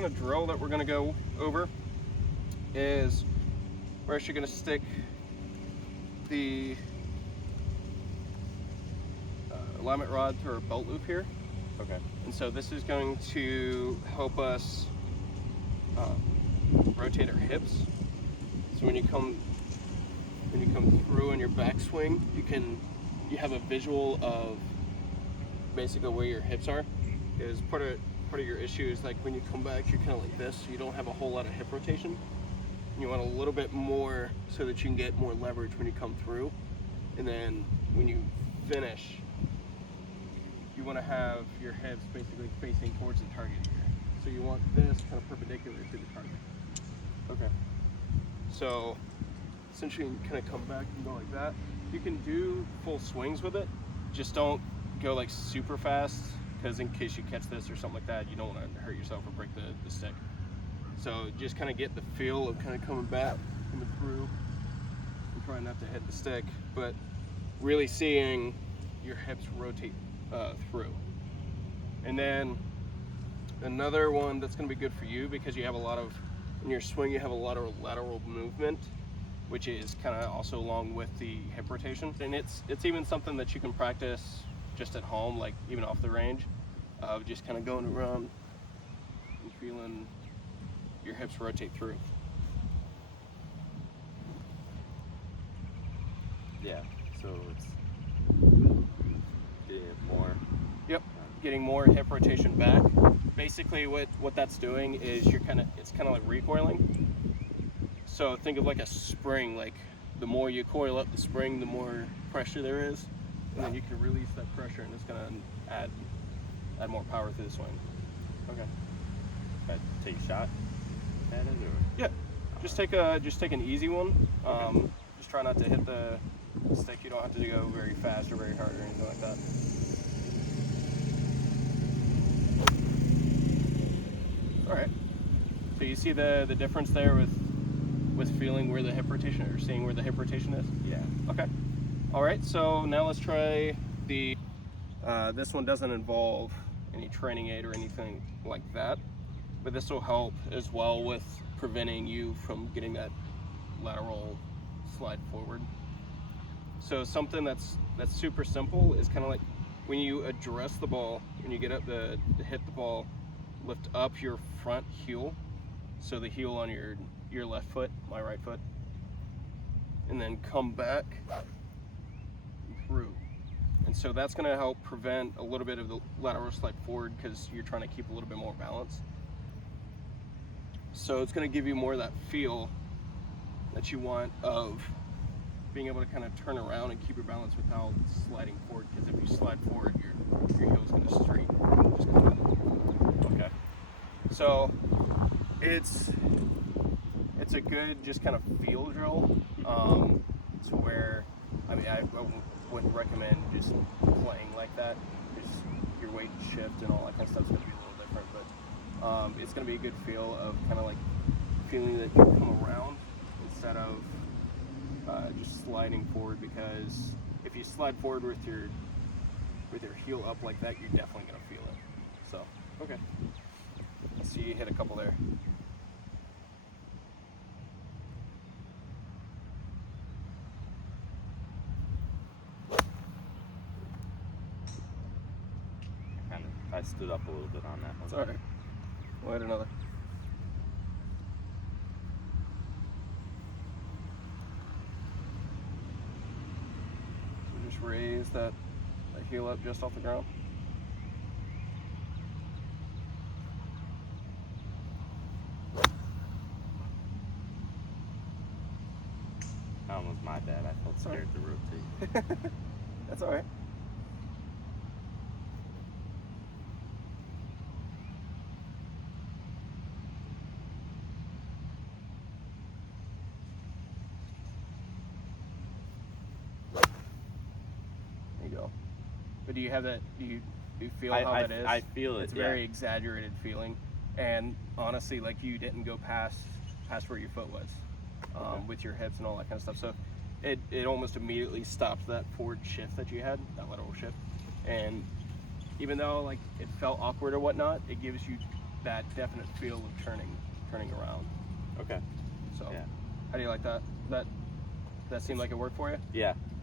The drill that we're going to go over is we're actually going to stick the alignment rod through our belt loop here. Okay. And so this is going to help us rotate our hips. So when you come through in your backswing, you have a visual of basically where your hips are. Because part of your issue is like when you come back, you're kind of like this. So you don't have a whole lot of hip rotation. You want a little bit more so that you can get more leverage when you come through. And then when you finish, you want to have your hips basically facing towards the target here. So you want this kind of perpendicular to the target. Okay. So essentially you can kind of come back and go like that. You can do full swings with it. Just don't go like super fast, because in case you catch this or something like that, you don't want to hurt yourself or break the stick. So just kind of get the feel of kind of coming back, coming through, and trying not to hit the stick, but really seeing your hips rotate through. And then another one that's going to be good for you, because you have a lot of, in your swing, you have a lot of lateral movement, which is kind of also along with the hip rotation. And it's even something that you can practice just at home, like even off the range, of just kind of going around and feeling your hips rotate through. Yeah, so it's getting it more. Yep, getting more hip rotation back. Basically what that's doing is it's kind of like recoiling. So think of like a spring, like the more you coil up the spring, the more pressure there is, and then you can release that pressure, and it's gonna add more power to the swing. Okay. Should I take a shot at it, or? Yeah, just take an easy one. Just try not to hit the stick. You don't have to go very fast or very hard or anything like that. All right. So you see the difference there with feeling where the hip rotation, or seeing where the hip rotation is? Yeah. Okay. All right. So now let's try the. This one doesn't involve any training aid or anything like that, but this will help as well with preventing you from getting that lateral slide forward. So something that's super simple is kind of like when you address the ball, when you get up to hit the ball, lift up your front heel, so the heel on your left foot, my right foot, and then come back through. And so that's going to help prevent a little bit of the lateral slide forward, because you're trying to keep a little bit more balance. So it's going to give you more of that feel that you want of being able to kind of turn around and keep your balance without sliding forward, because if you slide forward, your heel is going to straighten. Just gonna okay. So it's a good just kind of feel drill, to where, I mean, I wouldn't recommend just playing like that, because your weight shift and all that kind of stuff is going to be a little different, but it's going to be a good feel of kind of like feeling that you come around instead of just sliding forward, because if you slide forward with your heel up like that, you're definitely going to feel it. So, okay. Let's see you hit a couple there. I stood up a little bit on that one. It's all right. We'll hit another. So just raise that heel up just off the ground. That one was my bad. I felt scared to rotate. That's all right. There you go. But do you have that? Do you feel how that is? I feel it. It's a very exaggerated feeling, and honestly, like, you didn't go past where your foot was, with your hips and all that kind of stuff. So it almost immediately stopped that forward shift that you had, that lateral shift. And even though like it felt awkward or whatnot, it gives you that definite feel of turning around. Okay. So, Yeah. how do you like that? That seemed like it worked for you? Yeah.